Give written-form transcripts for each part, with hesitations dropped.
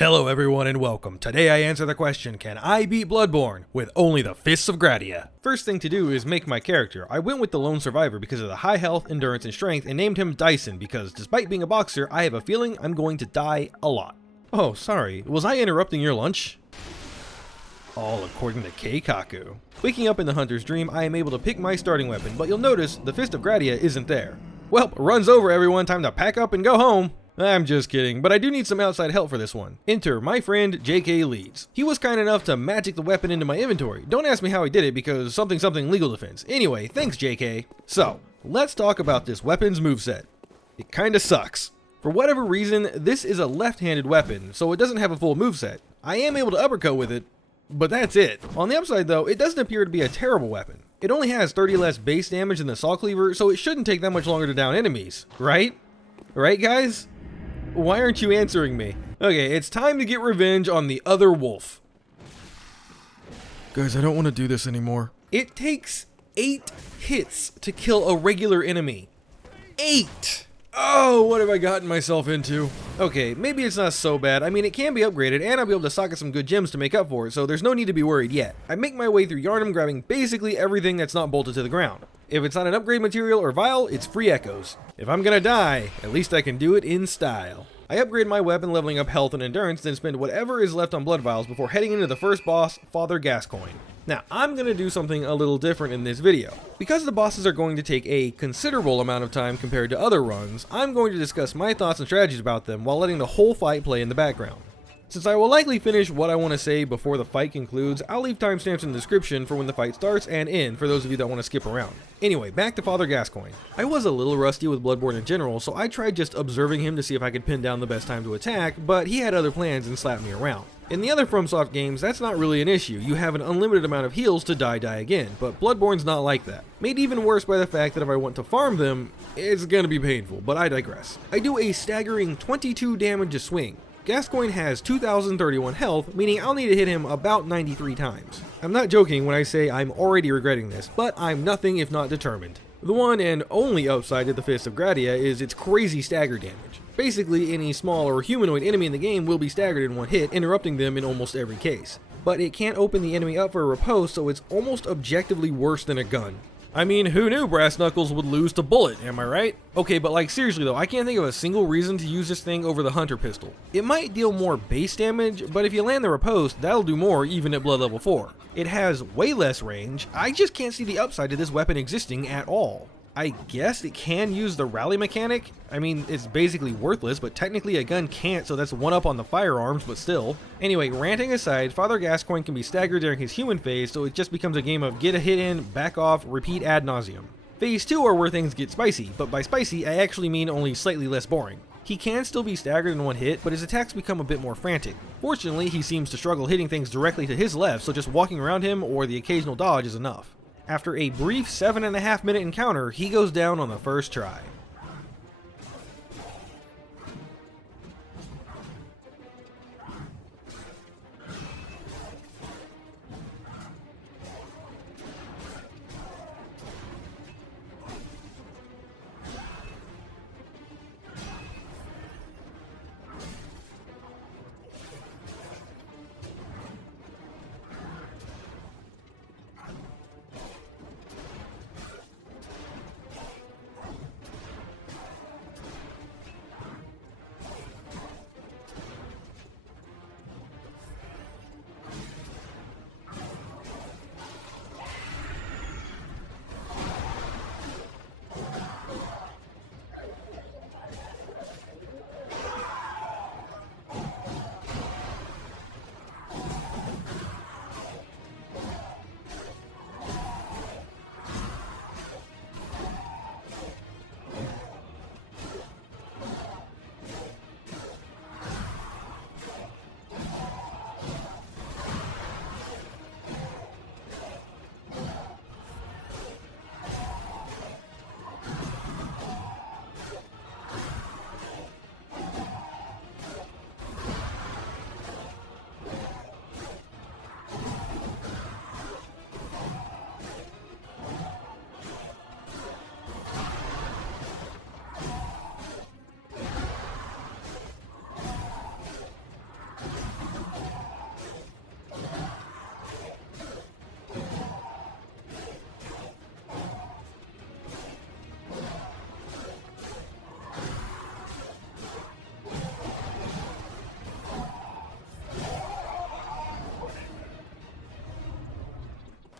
Hello everyone and welcome. Today I answer the question, can I beat Bloodborne with only the Fist of Gratia? First thing to do is make my character. I went with the lone survivor because of the high health, endurance, and strength and named him Dyson because despite being a boxer, I have a feeling I'm going to die a lot. Oh, sorry, was I interrupting your lunch? All according to Keikaku. Waking up in the hunter's dream, I am able to pick my starting weapon, but you'll notice the Fist of Gratia isn't there. Well, run's over everyone, time to pack up and go home. I'm just kidding, but I do need some outside help for this one. Enter my friend JK Leeds. He was kind enough to magic the weapon into my inventory. Don't ask me how he did it because something legal defense. Anyway, thanks JK. So, let's talk about this weapon's moveset. It kinda sucks. For whatever reason, this is a left-handed weapon, so it doesn't have a full moveset. I am able to uppercut with it, but that's it. On the upside though, it doesn't appear to be a terrible weapon. It only has 30 less base damage than the saw cleaver, so it shouldn't take that much longer to down enemies, right? Right guys? Why aren't you answering me? Okay, it's time to get revenge on the other wolf. Guys, I don't want to do this anymore. It takes 8 hits to kill a regular enemy. 8! Oh, what have I gotten myself into? Okay, maybe it's not so bad. I mean, it can be upgraded, and I'll be able to socket some good gems to make up for it, so there's no need to be worried yet. I make my way through Yharnam, grabbing basically everything that's not bolted to the ground. If it's not an upgrade material or vial, it's free echoes. If I'm gonna die, at least I can do it in style. I upgrade my weapon, leveling up health and endurance, then spend whatever is left on blood vials before heading into the first boss, Father Gascoigne. Now, I'm gonna do something a little different in this video. Because the bosses are going to take a considerable amount of time compared to other runs, I'm going to discuss my thoughts and strategies about them while letting the whole fight play in the background. Since I will likely finish what I want to say before the fight concludes, I'll leave timestamps in the description for when the fight starts and end for those of you that want to skip around. Anyway, back to Father Gascoigne. I was a little rusty with Bloodborne in general, so I tried just observing him to see if I could pin down the best time to attack, but he had other plans and slapped me around. In the other FromSoft games, that's not really an issue. You have an unlimited amount of heals to die again, but Bloodborne's not like that. Made even worse by the fact that if I want to farm them, it's gonna be painful, but I digress. I do a staggering 22 damage a swing. Gascoigne has 2031 health, meaning I'll need to hit him about 93 times. I'm not joking when I say I'm already regretting this, but I'm nothing if not determined. The one and only upside to the Fist of Gratia is its crazy stagger damage. Basically, any small or humanoid enemy in the game will be staggered in one hit, interrupting them in almost every case. But it can't open the enemy up for a riposte, so it's almost objectively worse than a gun. I mean, who knew Brass Knuckles would lose to Bullet, am I right? Okay, but like seriously though, I can't think of a single reason to use this thing over the Hunter Pistol. It might deal more base damage, but if you land the riposte, that'll do more even at blood level 4. It has way less range. I just can't see the upside to this weapon existing at all. I guess it can use the rally mechanic. I mean, it's basically worthless, but technically a gun can't, so that's one up on the firearms, but still. Anyway, ranting aside, Father Gascoigne can be staggered during his human phase, so it just becomes a game of get a hit in, back off, repeat ad nauseum. Phase 2 are where things get spicy, but by spicy, I actually mean only slightly less boring. He can still be staggered in one hit, but his attacks become a bit more frantic. Fortunately, he seems to struggle hitting things directly to his left, so just walking around him or the occasional dodge is enough. After a brief 7.5 minute encounter, he goes down on the first try.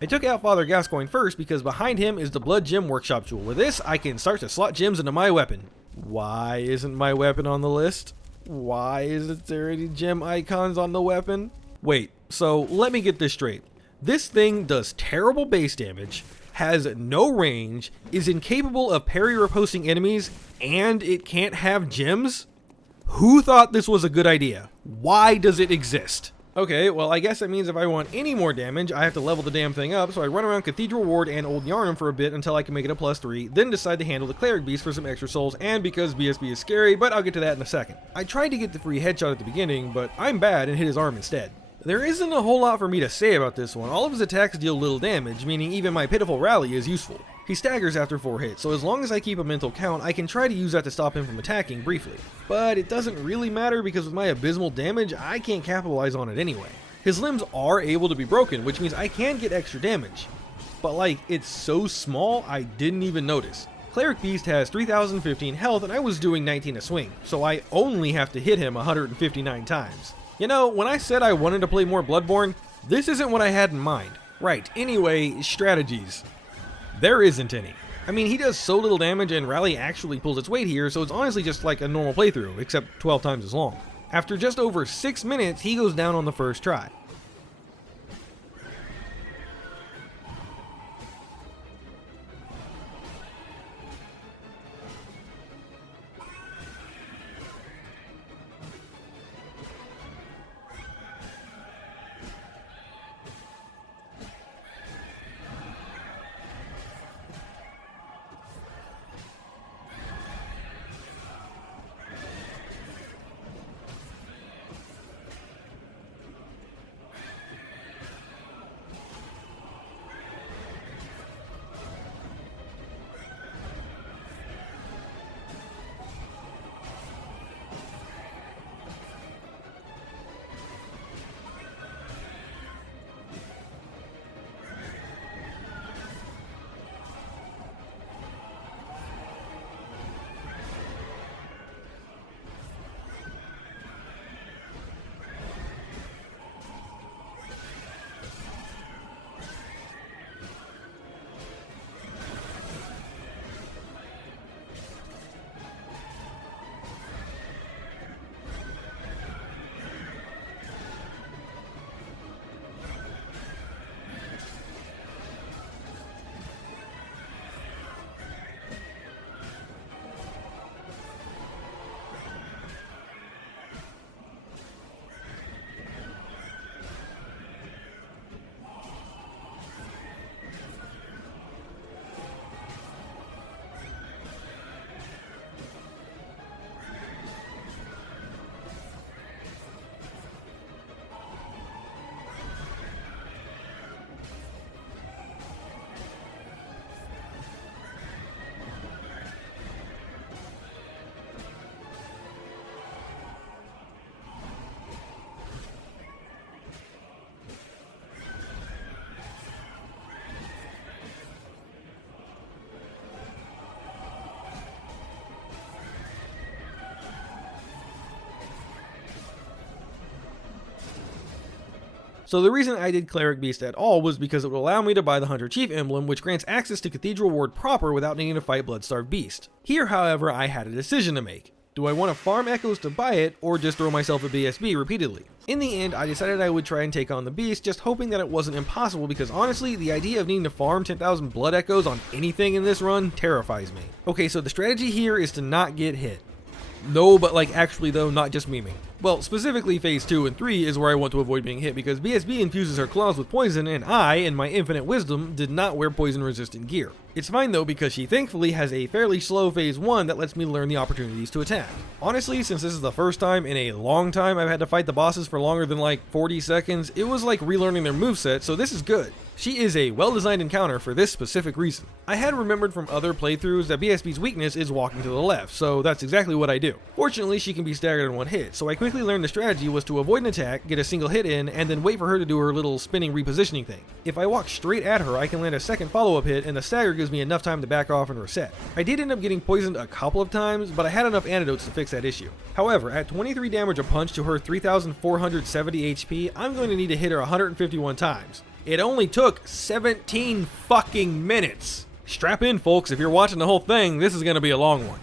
I took out Father Gascoigne first because behind him is the Blood Gem Workshop tool. With this, I can start to slot gems into my weapon. Why isn't my weapon on the list? Why isn't there any gem icons on the weapon? Wait, so let me get this straight. This thing does terrible base damage, has no range, is incapable of parry riposting enemies, and it can't have gems? Who thought this was a good idea? Why does it exist? Okay, well I guess that means if I want any more damage, I have to level the damn thing up, so I run around Cathedral Ward and Old Yharnam for a bit until I can make it a +3, then decide to handle the Cleric Beast for some extra souls, and because BSB is scary, but I'll get to that in a second. I tried to get the free headshot at the beginning, but I'm bad and hit his arm instead. There isn't a whole lot for me to say about this one. All of his attacks deal little damage, meaning even my pitiful rally is useful. He staggers after 4 hits, so as long as I keep a mental count, I can try to use that to stop him from attacking briefly. But it doesn't really matter because with my abysmal damage, I can't capitalize on it anyway. His limbs are able to be broken, which means I can get extra damage. But like, it's so small, I didn't even notice. Cleric Beast has 3015 health and I was doing 19 a swing, so I only have to hit him 159 times. You know, when I said I wanted to play more Bloodborne, this isn't what I had in mind. Right, anyway, strategies. There isn't any. I mean, he does so little damage and rally actually pulls its weight here, so it's honestly just like a normal playthrough, except 12 times as long. After just over 6 minutes, he goes down on the first try. So the reason I did Cleric Beast at all was because it would allow me to buy the Hunter Chief emblem, which grants access to Cathedral Ward proper without needing to fight Bloodstarved Beast. Here, however, I had a decision to make. Do I want to farm echoes to buy it, or just throw myself a BSB repeatedly? In the end, I decided I would try and take on the beast, just hoping that it wasn't impossible because honestly, the idea of needing to farm 10,000 blood echoes on anything in this run terrifies me. Okay, so the strategy here is to not get hit. No, but like actually though, not just memeing. Well, specifically phase 2 and 3 is where I want to avoid being hit because BSB infuses her claws with poison and I, in my infinite wisdom, did not wear poison resistant gear. It's fine though because she thankfully has a fairly slow phase 1 that lets me learn the opportunities to attack. Honestly, since this is the first time in a long time I've had to fight the bosses for longer than like 40 seconds, it was like relearning their moveset, so this is good. She is a well-designed encounter for this specific reason. I had remembered from other playthroughs that BSB's weakness is walking to the left, so that's exactly what I do. Fortunately, she can be staggered in one hit, so I quickly learned the strategy was to avoid an attack, get a single hit in, and then wait for her to do her little spinning repositioning thing. If I walk straight at her, I can land a second follow-up hit, and the stagger gives me enough time to back off and reset. I did end up getting poisoned a couple of times, but I had enough antidotes to fix that issue. However, at 23 damage a punch to her 3,470 HP, I'm going to need to hit her 151 times. It only took 17 fucking minutes. Strap in, folks. If you're watching the whole thing, this is going to be a long one.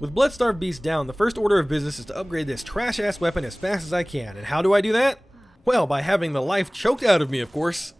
With Bloodstarved Beast down, the first order of business is to upgrade this trash-ass weapon as fast as I can, and how do I do that? Well, by having the life choked out of me, of course.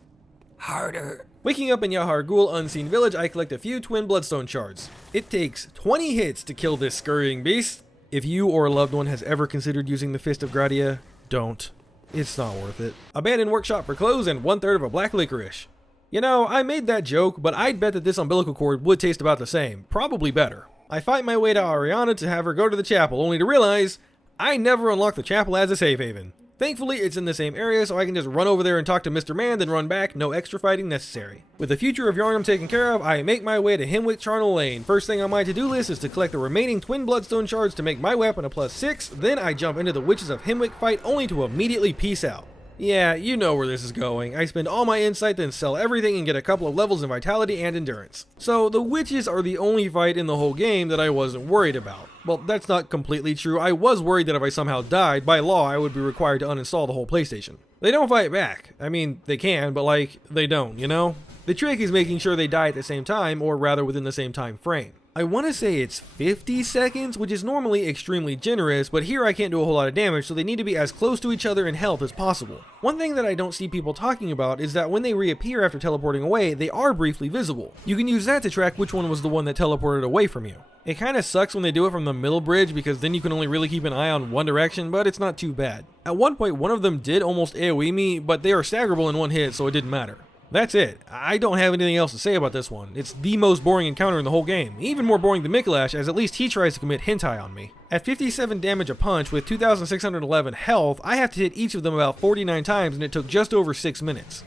Harder. Waking up in Yahar Ghul Unseen Village, I collect a few twin bloodstone shards. It takes 20 hits to kill this scurrying beast. If you or a loved one has ever considered using the Fist of Gratia, don't. It's not worth it. Abandoned workshop for clothes and 1/3 of a black licorice. You know, I made that joke, but I'd bet that this umbilical cord would taste about the same, probably better. I fight my way to Ariana to have her go to the chapel, only to realize I never unlocked the chapel as a safe haven. Thankfully, it's in the same area, so I can just run over there and talk to Mr. Man, then run back, no extra fighting necessary. With the future of Yharnam taken care of, I make my way to Hemwick Charnel Lane. First thing on my to-do list is to collect the remaining twin bloodstone shards to make my weapon a +6, then I jump into the Witches of Hemwick fight only to immediately peace out. Yeah, you know where this is going. I spend all my insight, then sell everything and get a couple of levels in vitality and endurance. So the witches are the only fight in the whole game that I wasn't worried about. Well, that's not completely true. I was worried that if I somehow died, by law I would be required to uninstall the whole PlayStation. They don't fight back. I mean, they can, but like, they don't, you know? The trick is making sure they die at the same time, or rather within the same time frame. I want to say it's 50 seconds, which is normally extremely generous, but here I can't do a whole lot of damage, so they need to be as close to each other in health as possible. One thing that I don't see people talking about is that when they reappear after teleporting away, they are briefly visible. You can use that to track which one was the one that teleported away from you. It kind of sucks when they do it from the middle bridge, because then you can only really keep an eye on one direction, but it's not too bad. At one point, one of them did almost AoE me, but they are staggerable in one hit, so it didn't matter. That's it. I don't have anything else to say about this one. It's the most boring encounter in the whole game. Even more boring than Micolash, as at least he tries to commit hentai on me. At 57 damage a punch with 2,611 health, I have to hit each of them about 49 times, and it took just over 6 minutes.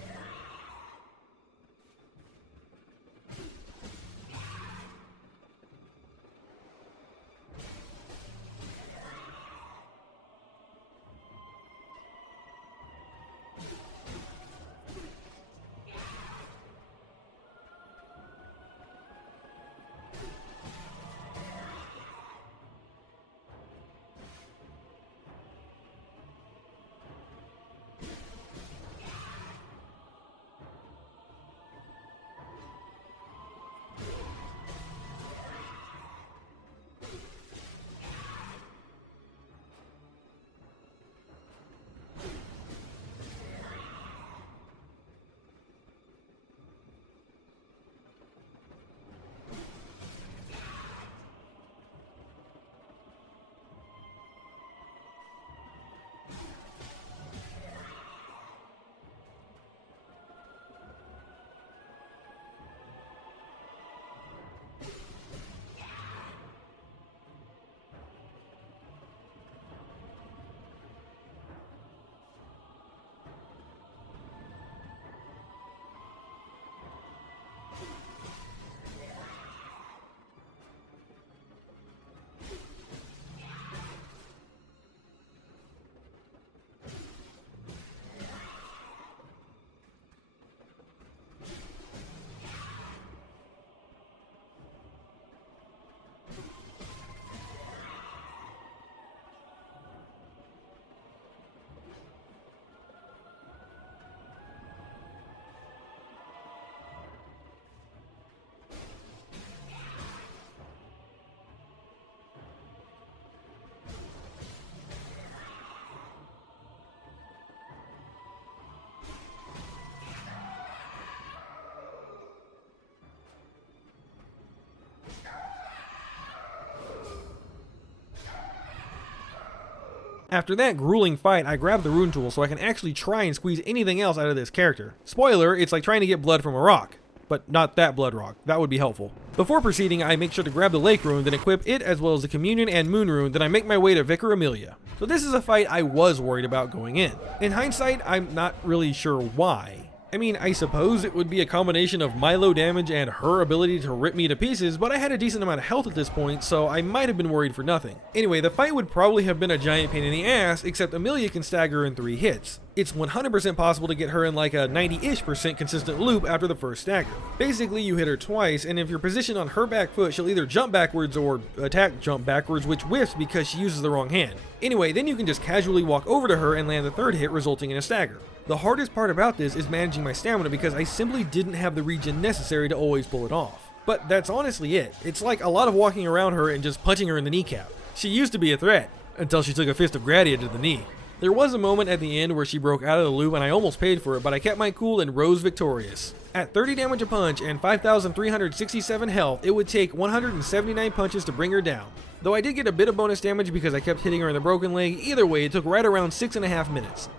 After that grueling fight, I grab the rune tool so I can actually try and squeeze anything else out of this character. Spoiler, it's like trying to get blood from a rock. But not that blood rock, that would be helpful. Before proceeding, I make sure to grab the lake rune, then equip it as well as the communion and moon rune, then I make my way to Vicar Amelia. So this is a fight I was worried about going in. In hindsight, I'm not really sure why. I mean, I suppose it would be a combination of my low damage and her ability to rip me to pieces, but I had a decent amount of health at this point, so I might have been worried for nothing. Anyway, the fight would probably have been a giant pain in the ass, except Amelia can stagger in 3 hits. It's 100% possible to get her in like a 90-ish% consistent loop after the first stagger. Basically, you hit her twice, and if you're positioned on her back foot, she'll either jump backwards or attack jump backwards, which whiffs because she uses the wrong hand. Anyway, then you can just casually walk over to her and land the 3rd hit, resulting in a stagger. The hardest part about this is managing my stamina because I simply didn't have the regen necessary to always pull it off. But that's honestly it. It's like a lot of walking around her and just punching her in the kneecap. She used to be a threat, until she took a Fist of Gratia to the knee. There was a moment at the end where she broke out of the loop and I almost paid for it, but I kept my cool and rose victorious. At 30 damage a punch and 5,367 health, it would take 179 punches to bring her down. Though I did get a bit of bonus damage because I kept hitting her in the broken leg, either way it took right around 6.5 minutes.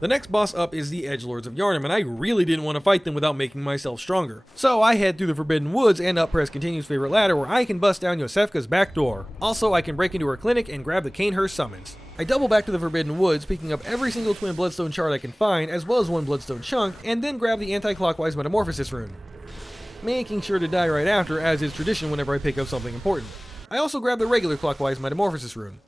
The next boss up is the Edgelords of Yharnam, and I really didn't want to fight them without making myself stronger. So I head through the Forbidden Woods and up press Continue's favorite ladder where I can bust down Yosefka's back door. Also, I can break into her clinic and grab the Canehurst summons. I double back to the Forbidden Woods, picking up every single twin bloodstone shard I can find, as well as one bloodstone chunk, and then grab the anti-clockwise metamorphosis rune, making sure to die right after, as is tradition whenever I pick up something important. I also grab the regular clockwise metamorphosis rune.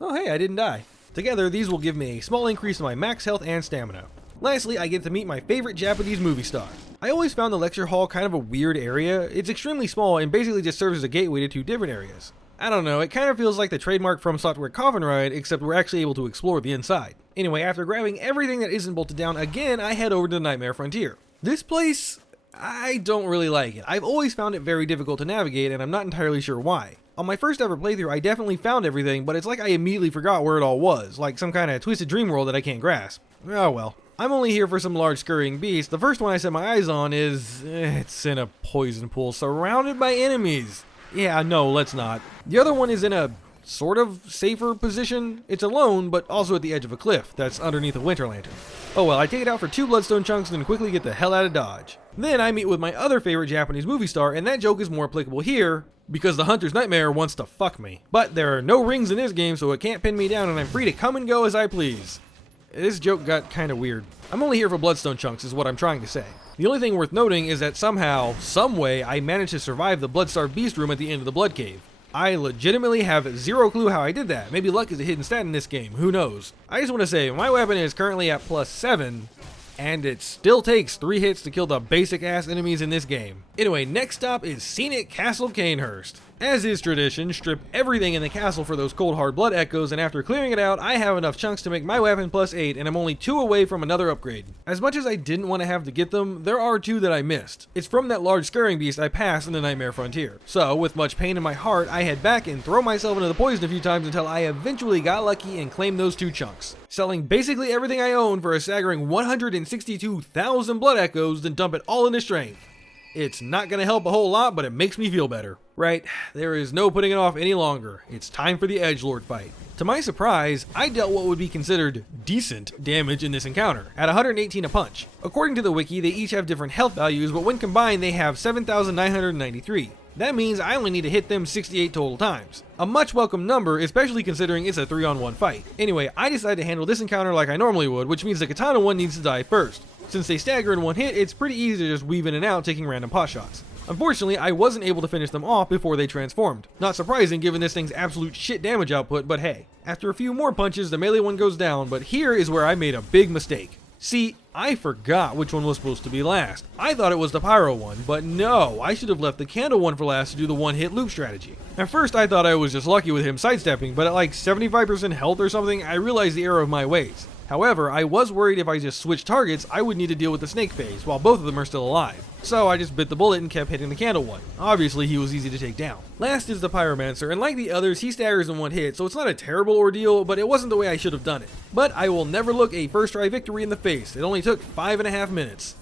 Oh hey, I didn't die. Together, these will give me a small increase in my max health and stamina. Lastly, I get to meet my favorite Japanese movie star. I always found the lecture hall kind of a weird area. It's extremely small and basically just serves as a gateway to two different areas. I don't know, it kind of feels like the trademark From Software Coffin Ride, except we're actually able to explore the inside. Anyway, after grabbing everything that isn't bolted down again, I head over to the Nightmare Frontier. This place, I don't really like it. I've always found it very difficult to navigate, and I'm not entirely sure why. On my first ever playthrough, I definitely found everything, but it's like I immediately forgot where it all was, like some kind of twisted dream world that I can't grasp. Oh well. I'm only here for some large scurrying beasts. The first one I set my eyes on is... it's in a poison pool, surrounded by enemies. Yeah, no, let's not. The other one is in a sort of safer position. It's alone, but also at the edge of a cliff that's underneath a winter lantern. Oh well, I take it out for 2 bloodstone chunks and then quickly get the hell out of Dodge. Then I meet with my other favorite Japanese movie star, and that joke is more applicable here, because the Hunter's Nightmare wants to fuck me. But there are no rings in this game, so it can't pin me down, and I'm free to come and go as I please. This joke got kinda weird. I'm only here for bloodstone chunks, is what I'm trying to say. The only thing worth noting is that somehow, someway, I managed to survive the Bloodstarved Beast room at the end of the Blood Cave. I legitimately have zero clue how I did that. Maybe luck is a hidden stat in this game, who knows. I just want to say, my weapon is currently at +7, and it still takes 3 hits to kill the basic ass enemies in this game. Anyway, next stop is Scenic Castle Canehurst. As is tradition, strip everything in the castle for those cold hard blood echoes, and after clearing it out, I have enough chunks to make my weapon +8, and I'm only 2 away from another upgrade. As much as I didn't want to have to get them, there are 2 that I missed. It's from that large scurrying beast I passed in the Nightmare Frontier. So, with much pain in my heart, I head back and throw myself into the poison a few times until I eventually got lucky and claimed those 2 chunks, selling basically everything I own for a staggering 162,000 blood echoes, then dump it all into strength. It's not gonna help a whole lot, but it makes me feel better. Right, there is no putting it off any longer. It's time for the edgelord fight. To my surprise, I dealt what would be considered decent damage in this encounter, at 118 a punch. According to the wiki, they each have different health values, but when combined they have 7,993. That means I only need to hit them 68 total times. A much welcome number, especially considering it's a 3-on-1 fight. Anyway, I decided to handle this encounter like I normally would, which means the katana one needs to die first. Since they stagger in one hit, it's pretty easy to just weave in and out taking random pot shots. Unfortunately, I wasn't able to finish them off before they transformed. Not surprising given this thing's absolute shit damage output, but hey. After a few more punches, the melee one goes down, but here is where I made a big mistake. See, I forgot which one was supposed to be last. I thought it was the pyro one, but no, I should have left the candle one for last to do the one-hit loop strategy. At first I thought I was just lucky with him sidestepping, but at like 75% health or something, I realized the error of my ways. However, I was worried if I just switched targets, I would need to deal with the snake phase, while both of them are still alive. So I just bit the bullet and kept hitting the candle one. Obviously, he was easy to take down. Last is the pyromancer, and like the others, he staggers in one hit, so it's not a terrible ordeal, but it wasn't the way I should have done it. But I will never look a first try victory in the face. It only took 5.5 minutes.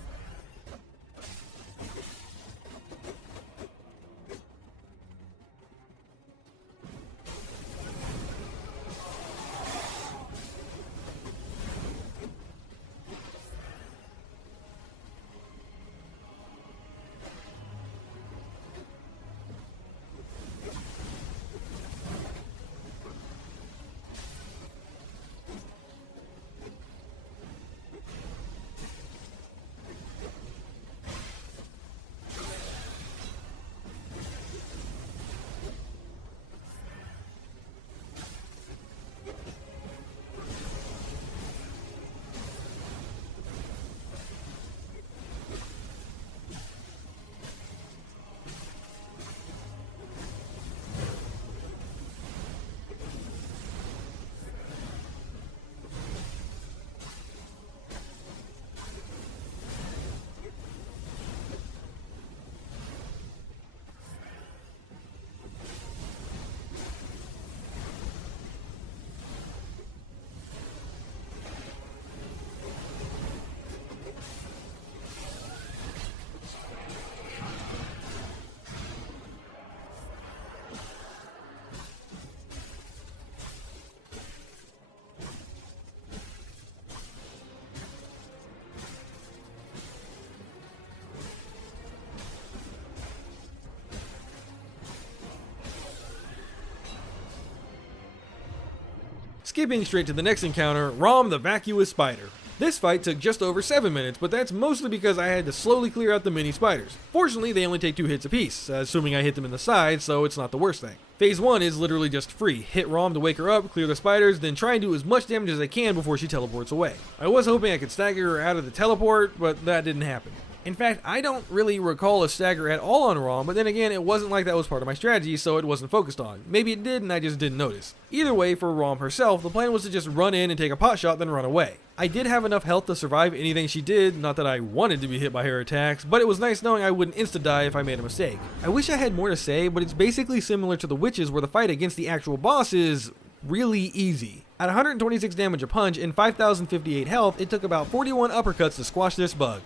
Skipping straight to the next encounter, Rom the Vacuous Spider. This fight took just over 7 minutes, but that's mostly because I had to slowly clear out the mini spiders. Fortunately, they only take 2 hits apiece, assuming I hit them in the side, so it's not the worst thing. Phase 1 is literally just free. Hit Rom to wake her up, clear the spiders, then try and do as much damage as I can before she teleports away. I was hoping I could stagger her out of the teleport, but that didn't happen. In fact, I don't really recall a stagger at all on Rom, but then again, it wasn't like that was part of my strategy, so it wasn't focused on. Maybe it did and I just didn't notice. Either way, for Rom herself, the plan was to just run in and take a pot shot, then run away. I did have enough health to survive anything she did, not that I wanted to be hit by her attacks, but it was nice knowing I wouldn't insta-die if I made a mistake. I wish I had more to say, but it's basically similar to the witches where the fight against the actual boss is really easy. At 126 damage a punch and 5,058 health, it took about 41 uppercuts to squash this bug.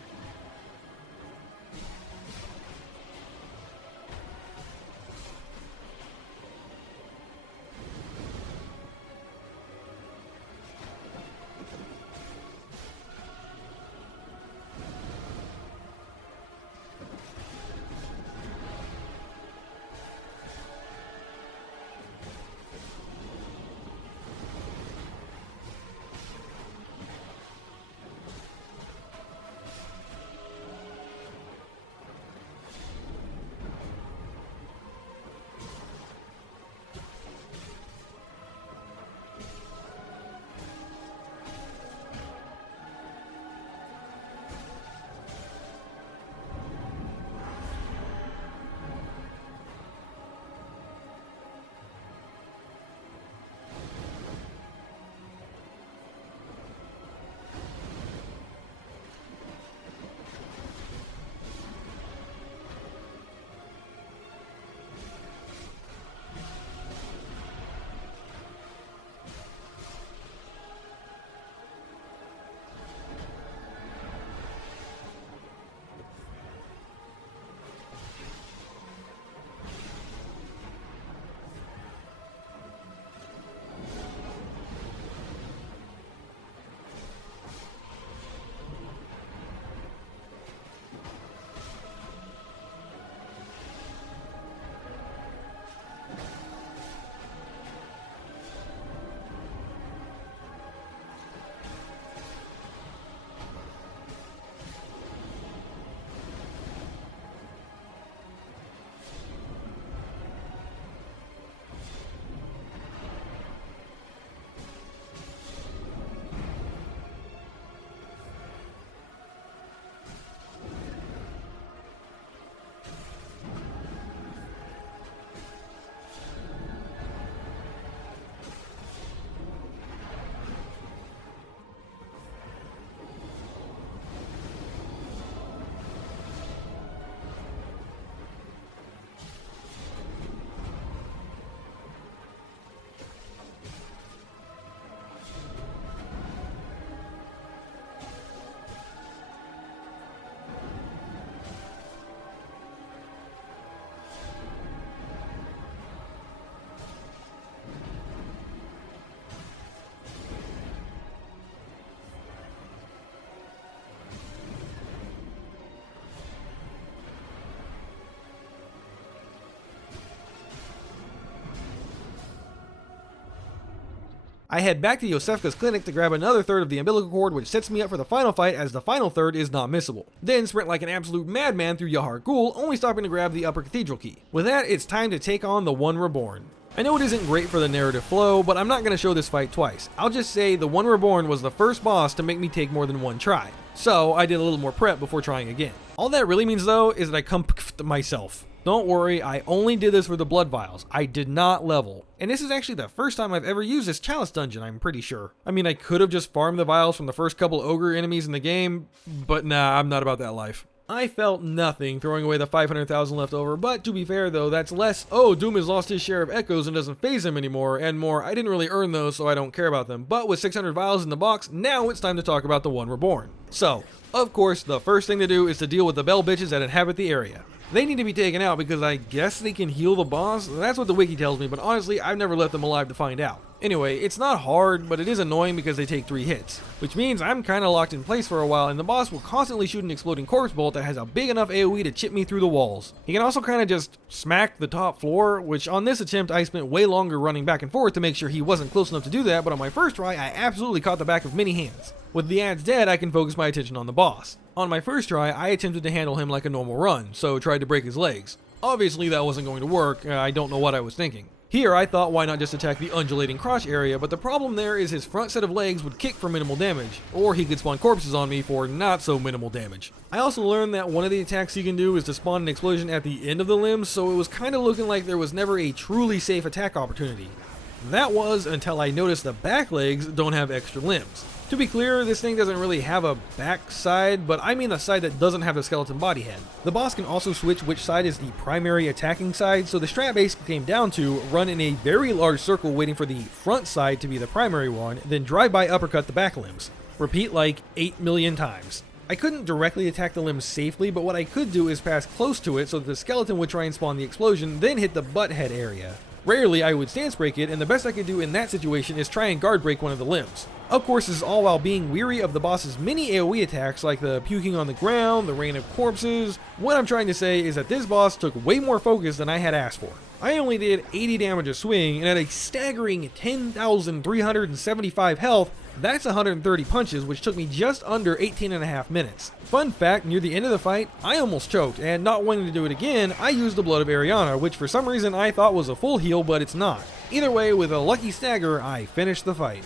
I head back to Yosefka's clinic to grab another third of the umbilical cord, which sets me up for the final fight as the final third is not missable. Then sprint like an absolute madman through Yahar Ghul, only stopping to grab the upper cathedral key. With that, it's time to take on the One Reborn. I know it isn't great for the narrative flow, but I'm not going to show this fight twice. I'll just say the One Reborn was the first boss to make me take more than one try, so I did a little more prep before trying again. All that really means though is that I comped myself. Don't worry, I only did this for the blood vials. I did not level. And this is actually the first time I've ever used this chalice dungeon, I'm pretty sure. I mean, I could have just farmed the vials from the first couple ogre enemies in the game, but nah, I'm not about that life. I felt nothing throwing away the 500,000 left over, but to be fair though, that's less, oh, Doom has lost his share of echoes and doesn't phase him anymore, and more, I didn't really earn those so I don't care about them. But with 600 vials in the box, now it's time to talk about the One Reborn. So, of course, the first thing to do is to deal with the bell bitches that inhabit the area. They need to be taken out because I guess they can heal the boss. That's what the wiki tells me, but honestly, I've never left them alive to find out. Anyway, it's not hard, but it is annoying because they take 3 hits, which means I'm kinda locked in place for a while and the boss will constantly shoot an exploding corpse bolt that has a big enough AoE to chip me through the walls. He can also kinda just smack the top floor, which on this attempt I spent way longer running back and forth to make sure he wasn't close enough to do that, but on my first try I absolutely caught the back of many hands. With the ads dead, I can focus my attention on the boss. On my first try, I attempted to handle him like a normal run, so tried to break his legs. Obviously that wasn't going to work, I don't know what I was thinking. Here I thought why not just attack the undulating crotch area, but the problem there is his front set of legs would kick for minimal damage, or he could spawn corpses on me for not so minimal damage. I also learned that one of the attacks he can do is to spawn an explosion at the end of the limbs, so it was kinda looking like there was never a truly safe attack opportunity. That was until I noticed the back legs don't have extra limbs. To be clear, this thing doesn't really have a back side, but I mean the side that doesn't have the skeleton body head. The boss can also switch which side is the primary attacking side, so the strat basically came down to run in a very large circle waiting for the front side to be the primary one, then drive-by uppercut the back limbs. Repeat like 8 million times. I couldn't directly attack the limbs safely, but what I could do is pass close to it so that the skeleton would try and spawn the explosion, then hit the butt head area. Rarely I would stance break it, and the best I could do in that situation is try and guard break one of the limbs. Of course, this is all while being weary of the boss's many AoE attacks like the puking on the ground, the rain of corpses. What I'm trying to say is that this boss took way more focus than I had asked for. I only did 80 damage a swing, and at a staggering 10,375 health, that's 130 punches, which took me just under 18.5 minutes. Fun fact, near the end of the fight, I almost choked, and not wanting to do it again, I used the Blood of Ariana, which for some reason I thought was a full heal, but it's not. Either way, with a lucky stagger, I finished the fight.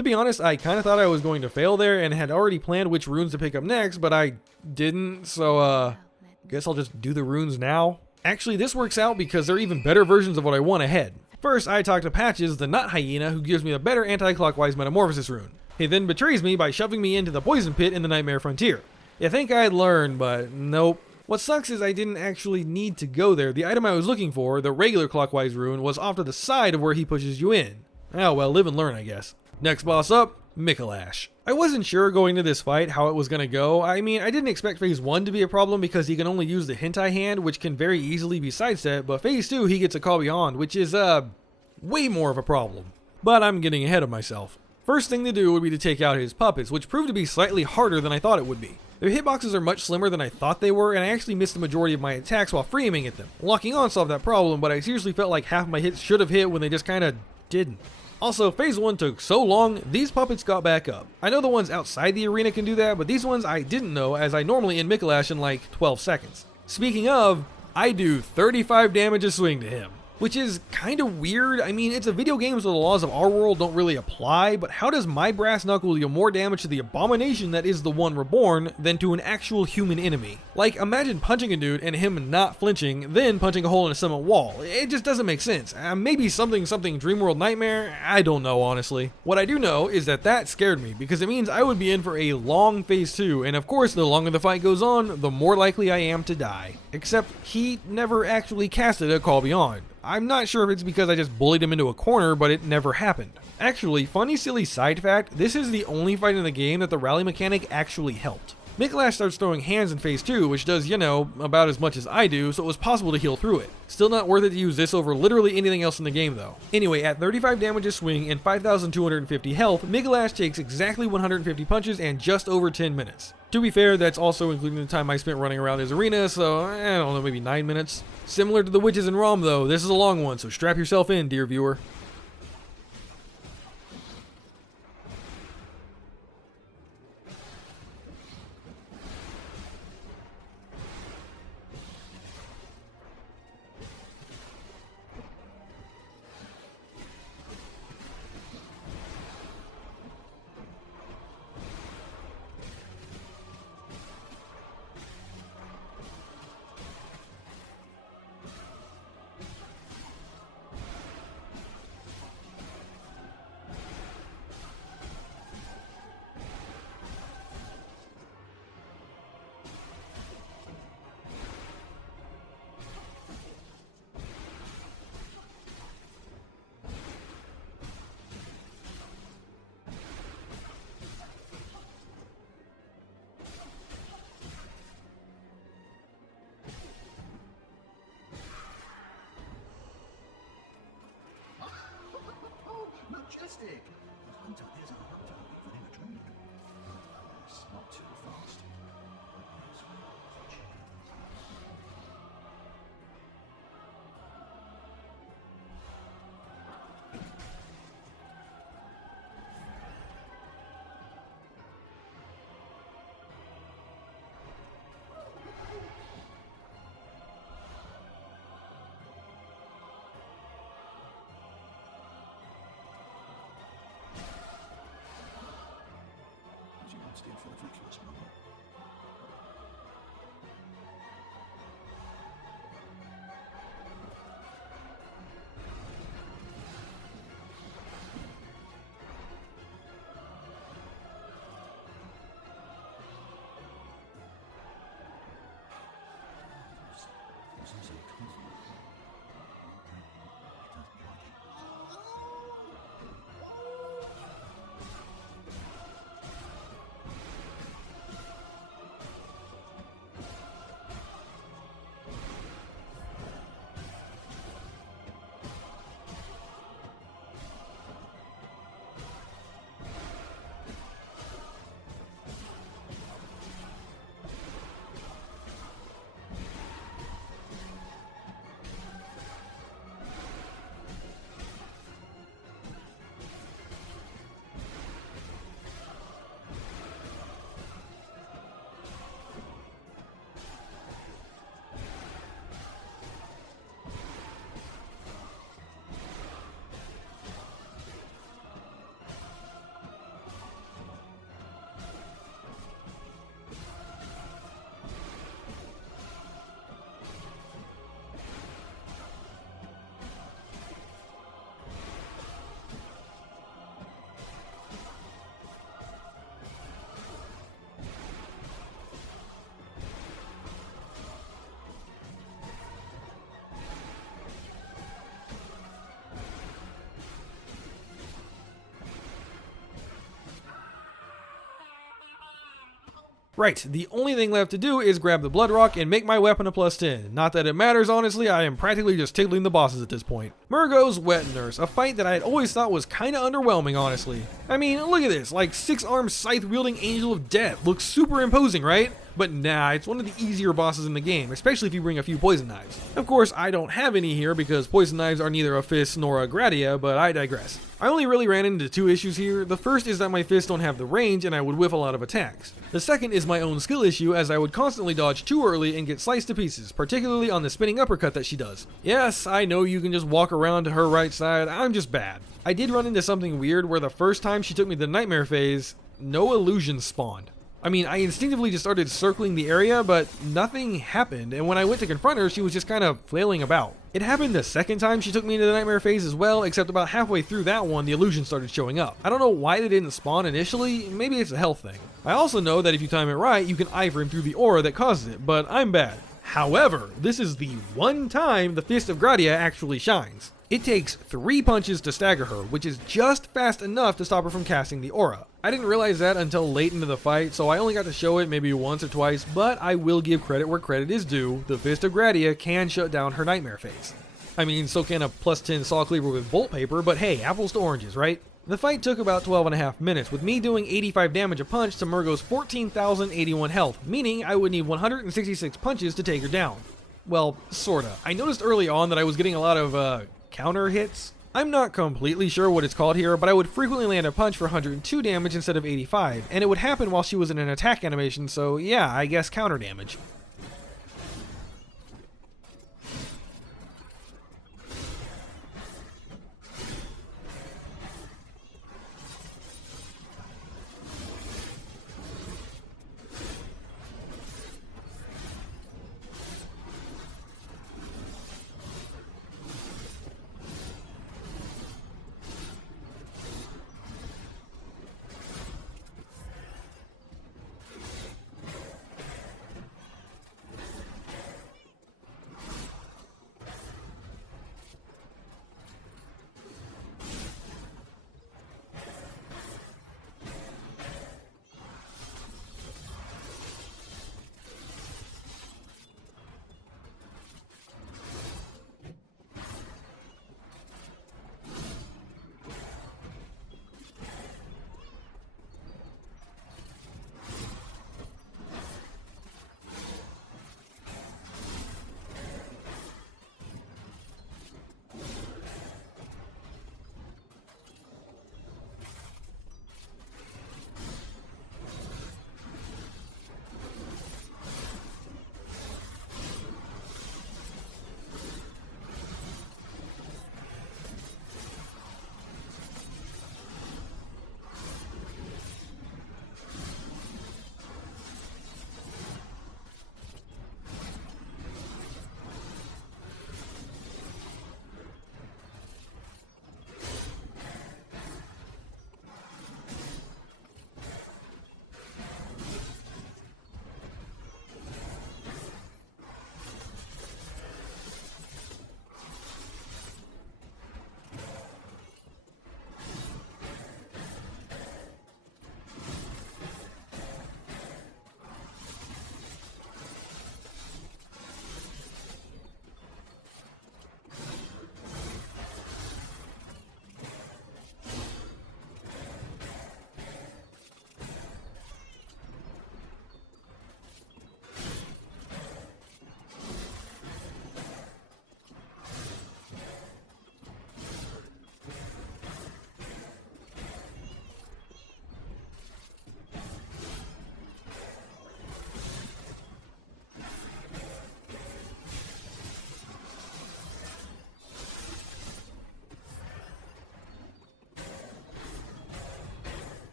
To be honest, I kind of thought I was going to fail there and had already planned which runes to pick up next, but I didn't, so guess I'll just do the runes now. Actually, this works out because they're even better versions of what I want ahead. First, I talk to Patches, the Nut Hyena, who gives me the better anti-clockwise Metamorphosis rune. He then betrays me by shoving me into the Poison Pit in the Nightmare Frontier. You think I'd learn, but nope. What sucks is I didn't actually need to go there. The item I was looking for, the regular clockwise rune, was off to the side of where he pushes you in. Oh well, live and learn, I guess. Next boss up, Micolash. I wasn't sure going into this fight how it was going to go. I mean, I didn't expect phase 1 to be a problem because he can only use the hentai hand, which can very easily be sidestepped, but phase 2 he gets a call beyond, which is way more of a problem. But I'm getting ahead of myself. First thing to do would be to take out his puppets, which proved to be slightly harder than I thought it would be. Their hitboxes are much slimmer than I thought they were, and I actually missed the majority of my attacks while free aiming at them. Locking on solved that problem, but I seriously felt like half my hits should have hit when they just kinda didn't. Also, phase 1 took so long, these puppets got back up. I know the ones outside the arena can do that, but these ones I didn't know, as I normally end Micolash in like 12 seconds. Speaking of, I do 35 damage a swing to him, which is kinda weird. I mean, it's a video game, so the laws of our world don't really apply, but how does my brass knuckle deal more damage to the abomination that is the One Reborn than to an actual human enemy? Like, imagine punching a dude and him not flinching, then punching a hole in a cement wall. It just doesn't make sense. Maybe something Dreamworld Nightmare? I don't know, honestly. What I do know is that scared me, because it means I would be in for a long phase 2, and of course, the longer the fight goes on, the more likely I am to die. Except, he never actually casted a call beyond. I'm not sure if it's because I just bullied him into a corner, but it never happened. Actually, funny silly side fact, this is the only fight in the game that the rally mechanic actually helped. Micolash starts throwing hands in phase 2, which does, you know, about as much as I do, so it was possible to heal through it. Still not worth it to use this over literally anything else in the game though. Anyway, at 35 damage a swing and 5,250 health, Micolash takes exactly 150 punches and just over 10 minutes. To be fair, that's also including the time I spent running around his arena, so I don't know, maybe 9 minutes. Similar to the Witches in Rom though, this is a long one, so strap yourself in, dear viewer. Majestic! Hunter is a hunter, even in a dream. It's not too fast. Right, the only thing left to do is grab the blood rock and make my weapon a +10. Not that it matters, honestly, I am practically just tickling the bosses at this point. Mergo's Wet Nurse, a fight that I had always thought was kinda underwhelming, honestly. I mean, look at this, like 6-armed scythe-wielding Angel of Death. Looks super imposing, right? But nah, it's one of the easier bosses in the game, especially if you bring a few poison knives. Of course, I don't have any here because poison knives are neither a Fist nor a Gratia, but I digress. I only really ran into 2 issues here. The first is that my fists don't have the range and I would whiff a lot of attacks. The second is my own skill issue, as I would constantly dodge too early and get sliced to pieces, particularly on the spinning uppercut that she does. Yes, I know you can just walk around to her right side, I'm just bad. I did run into something weird where the first time she took me to the nightmare phase, no illusions spawned. I mean, I instinctively just started circling the area, but nothing happened, and when I went to confront her, she was just kind of flailing about. It happened the second time she took me into the nightmare phase as well, except about halfway through that one, the illusion started showing up. I don't know why they didn't spawn initially, maybe it's a health thing. I also know that if you time it right, you can eye frame through the aura that causes it, but I'm bad. However, this is the one time the Fist of Gratia actually shines. It takes 3 punches to stagger her, which is just fast enough to stop her from casting the aura. I didn't realize that until late into the fight, so I only got to show it maybe once or twice, but I will give credit where credit is due. The Fist of Gratia can shut down her nightmare phase. I mean, so can a +10 saw cleaver with bolt paper, but hey, apples to oranges, right? The fight took about 12.5 minutes, with me doing 85 damage a punch to Mergo's 14,081 health, meaning I would need 166 punches to take her down. Well, sorta. I noticed early on that I was getting a lot of, counter hits. I'm not completely sure what it's called here, but I would frequently land a punch for 102 damage instead of 85, and it would happen while she was in an attack animation, so yeah, I guess counter damage.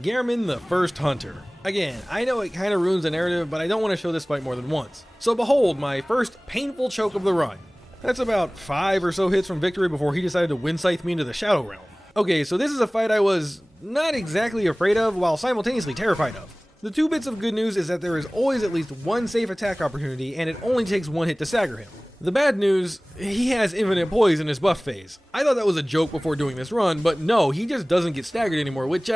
Gehrman the First Hunter. Again, I know it kind of ruins the narrative, but I don't want to show this fight more than once. So behold, my first painful choke of the run. That's about 5 or so hits from victory before he decided to wind scythe me into the Shadow Realm. Okay, so this is a fight I was not exactly afraid of, while simultaneously terrified of. The 2 bits of good news is that there is always at least 1 safe attack opportunity, and it only takes 1 hit to stagger him. The bad news, he has infinite poise in his buff phase. I thought that was a joke before doing this run, but no, he just doesn't get staggered anymore, which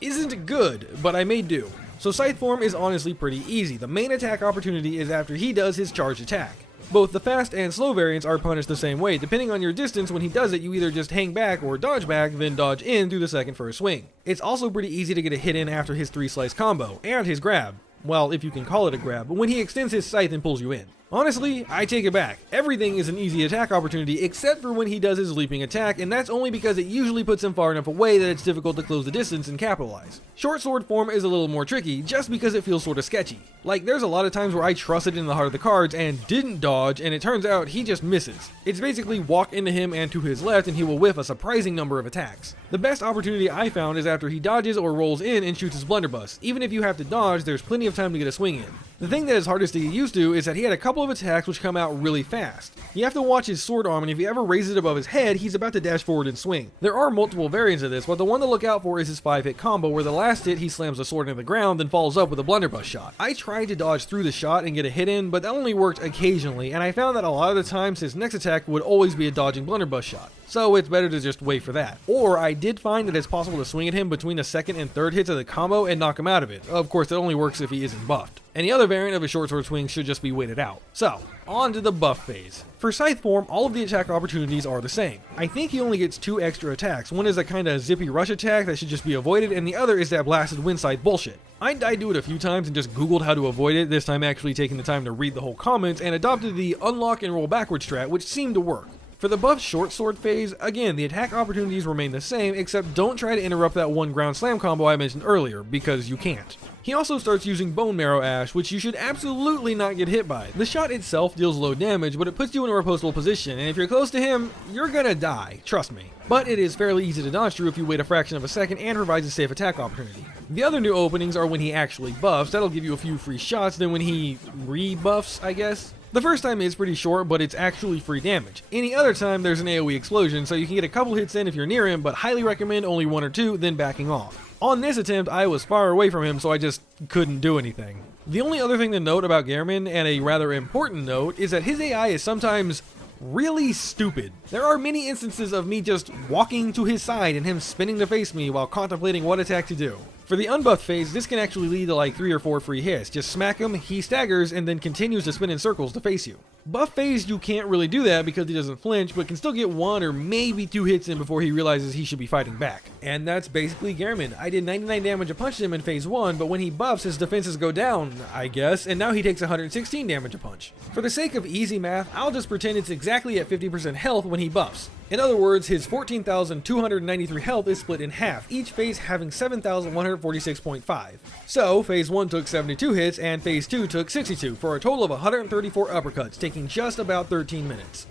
isn't good, but I may do. So Scythe form is honestly pretty easy. The main attack opportunity is after he does his charged attack. Both the fast and slow variants are punished the same way. Depending on your distance, when he does it, you either just hang back or dodge back, then dodge in through the second for a swing. It's also pretty easy to get a hit in after his 3-slice combo, and his grab. Well, if you can call it a grab, but when he extends his scythe and pulls you in. Honestly, I take it back. Everything is an easy attack opportunity except for when he does his leaping attack, and that's only because it usually puts him far enough away that it's difficult to close the distance and capitalize. Short sword form is a little more tricky, just because it feels sorta sketchy. Like, there's a lot of times where I trusted in the heart of the cards and didn't dodge, and it turns out he just misses. It's basically walk into him and to his left and he will whiff a surprising number of attacks. The best opportunity I found is after he dodges or rolls in and shoots his blunderbuss. Even if you have to dodge, there's plenty of time to get a swing in. The thing that is hardest to get used to is that he had a couple of attacks which come out really fast. You have to watch his sword arm, and if he ever raises it above his head, he's about to dash forward and swing. There are multiple variants of this, but the one to look out for is his 5-hit combo, where the last hit he slams the sword into the ground, then follows up with a blunderbuss shot. I tried to dodge through the shot and get a hit in, but that only worked occasionally, and I found that a lot of the times his next attack would always be a dodging blunderbuss shot. So it's better to just wait for that. Or I did find that it's possible to swing at him between the second and third hits of the combo and knock him out of it. Of course, it only works if he isn't buffed. Any other variant of a short sword swing should just be waited out. So, on to the buff phase. For Scythe form, all of the attack opportunities are the same. I think he only gets 2 extra attacks. One is a kinda zippy rush attack that should just be avoided, and the other is that blasted wind scythe bullshit. I died to it a few times and just googled how to avoid it, this time actually taking the time to read the whole comments, and adopted the unlock and roll backward strat, which seemed to work. For the buff short sword phase, again, the attack opportunities remain the same, except don't try to interrupt that one ground slam combo I mentioned earlier, because you can't. He also starts using Bone Marrow Ash, which you should absolutely not get hit by. The shot itself deals low damage, but it puts you in a repostable position, and if you're close to him, you're gonna die, trust me. But it is fairly easy to dodge through if you wait a fraction of a second and provides a safe attack opportunity. The other new openings are when he actually buffs, that'll give you a few free shots, then when he rebuffs, I guess. The first time is pretty short, but it's actually free damage. Any other time, there's an AoE explosion, so you can get a couple hits in if you're near him, but highly recommend only 1 or 2, then backing off. On this attempt, I was far away from him, so I just couldn't do anything. The only other thing to note about Gehrman, and a rather important note, is that his AI is sometimes really stupid. There are many instances of me just walking to his side and him spinning to face me while contemplating what attack to do. For the unbuffed phase, this can actually lead to like 3 or 4 free hits. Just smack him, he staggers, and then continues to spin in circles to face you. Buff phase, you can't really do that because he doesn't flinch, but can still get 1 or maybe 2 hits in before he realizes he should be fighting back. And that's basically Gehrman. I did 99 damage a punch to him in phase 1, but when he buffs, his defenses go down, I guess, and now he takes 116 damage a punch. For the sake of easy math, I'll just pretend it's exactly at 50% health when he buffs. In other words, his 14,293 health is split in half, each phase having 7,146.5. So, phase 1 took 72 hits, and phase 2 took 62, for a total of 134 uppercuts, taking just about 13 minutes.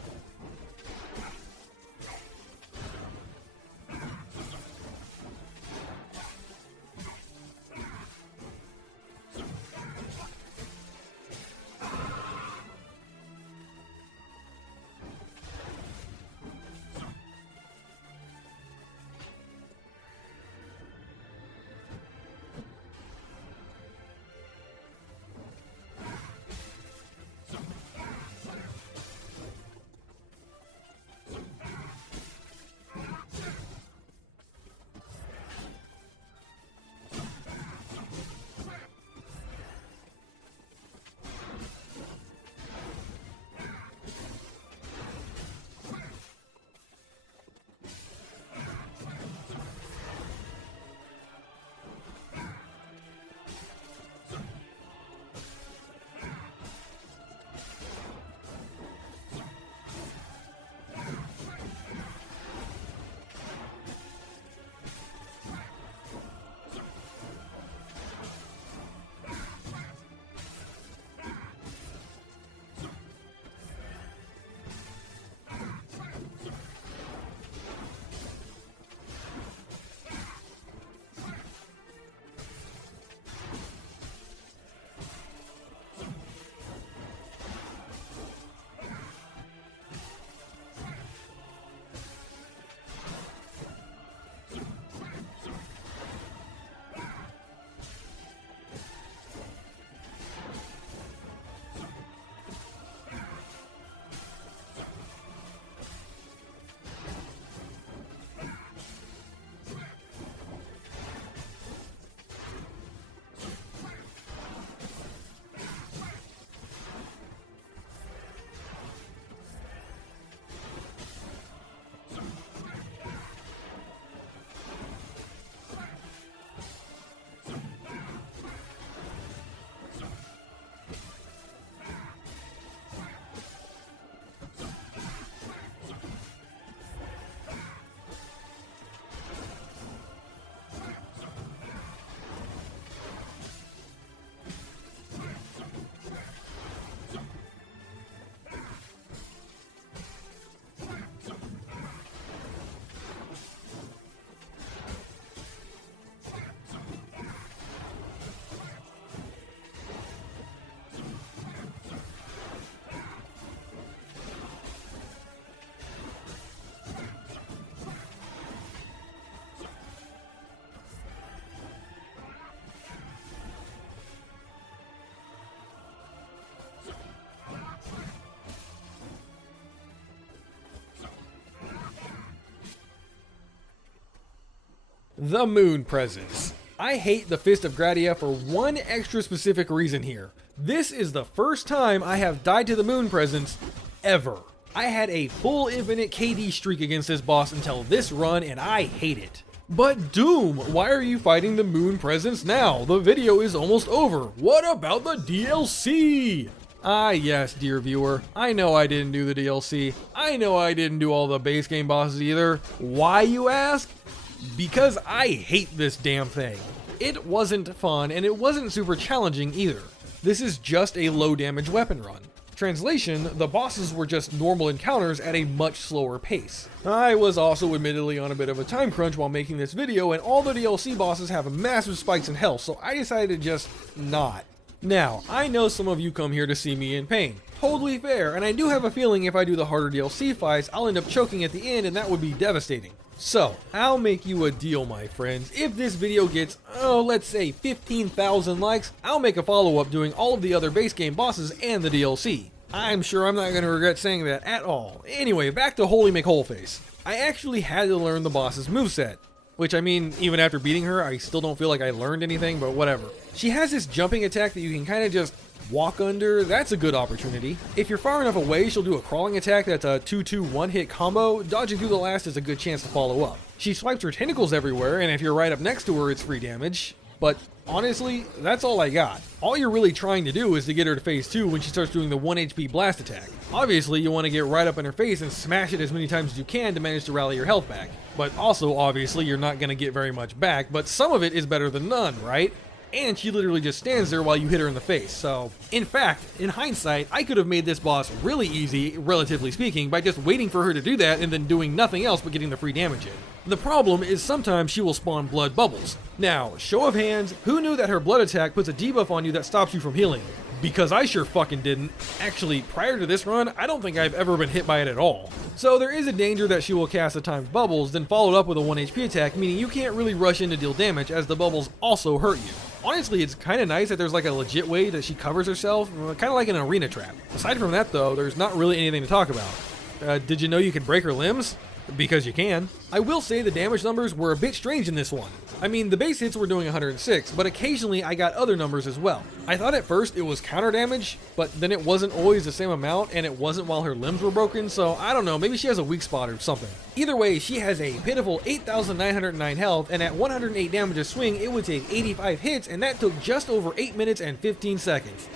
The Moon Presence. I hate the Fist of Gratia for one extra specific reason here. This is the first time I have died to the Moon Presence ever. I had a full infinite KD streak against this boss until this run, and I hate it. But Doom, why are you fighting the Moon Presence now? The video is almost over. What about the DLC? Ah yes, dear viewer, I know I didn't do the DLC. I know I didn't do all the base game bosses either. Why, you ask? Because I hate this damn thing. It wasn't fun, and it wasn't super challenging either. This is just a low damage weapon run. Translation, the bosses were just normal encounters at a much slower pace. I was also admittedly on a bit of a time crunch while making this video, and all the DLC bosses have massive spikes in health, so I decided to just not. Now, I know some of you come here to see me in pain. Totally fair, and I do have a feeling if I do the harder DLC fights, I'll end up choking at the end, and that would be devastating. So, I'll make you a deal, my friends. If this video gets, let's say 15,000 likes, I'll make a follow-up doing all of the other base game bosses and the DLC. I'm sure I'm not going to regret saying that at all. Anyway, back to Holy McHoleface. I actually had to learn the boss's moveset. Which, I mean, even after beating her, I still don't feel like I learned anything, but whatever. She has this jumping attack that you can kind of just walk under. That's a good opportunity. If you're far enough away, she'll do a crawling attack that's a 2-2 one-hit combo. Dodging through the last is a good chance to follow up. She swipes her tentacles everywhere, and if you're right up next to her, it's free damage. But honestly, that's all I got. All you're really trying to do is to get her to phase 2 when she starts doing the 1 HP blast attack. Obviously, you want to get right up in her face and smash it as many times as you can to manage to rally your health back. But also, obviously, you're not going to get very much back, but some of it is better than none, right? And she literally just stands there while you hit her in the face, so... In fact, in hindsight, I could have made this boss really easy, relatively speaking, by just waiting for her to do that and then doing nothing else but getting the free damage in. The problem is sometimes she will spawn blood bubbles. Now, show of hands, who knew that her blood attack puts a debuff on you that stops you from healing? Because I sure fucking didn't. Actually, prior to this run, I don't think I've ever been hit by it at all. So there is a danger that she will cast the timed bubbles, then followed up with a 1 HP attack, meaning you can't really rush in to deal damage as the bubbles also hurt you. Honestly, it's kind of nice that there's like a legit way that she covers herself, kind of like an arena trap. Aside from that though, there's not really anything to talk about. Did you know you could break her limbs? Because you can. I will say the damage numbers were a bit strange in this one. I mean, the base hits were doing 106, but occasionally I got other numbers as well. I thought at first it was counter damage, but then it wasn't always the same amount, and it wasn't while her limbs were broken, so I don't know, maybe she has a weak spot or something. Either way, she has a pitiful 8,909 health, and at 108 damage a swing, it would take 85 hits, and that took just over 8 minutes and 15 seconds.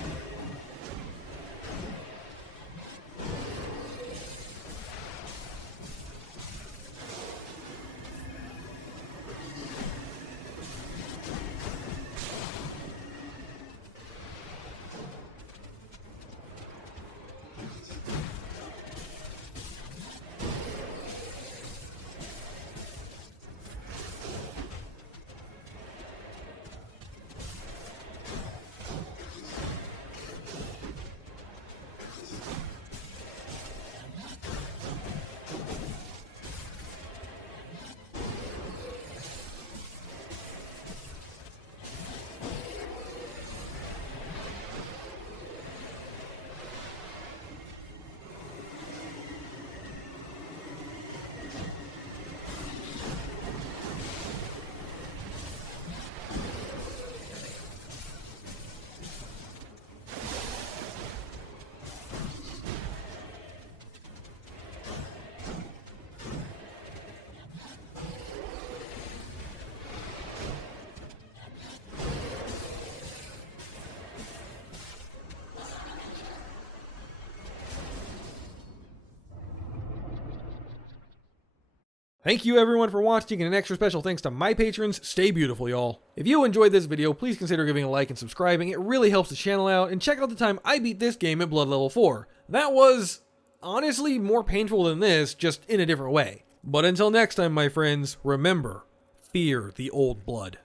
Thank you everyone for watching, and an extra special thanks to my patrons. Stay beautiful, y'all. If you enjoyed this video, please consider giving a like and subscribing. It really helps the channel out, and check out the time I beat this game at Blood Level 4. That was, honestly, more painful than this, just in a different way. But until next time, my friends, remember, fear the old blood.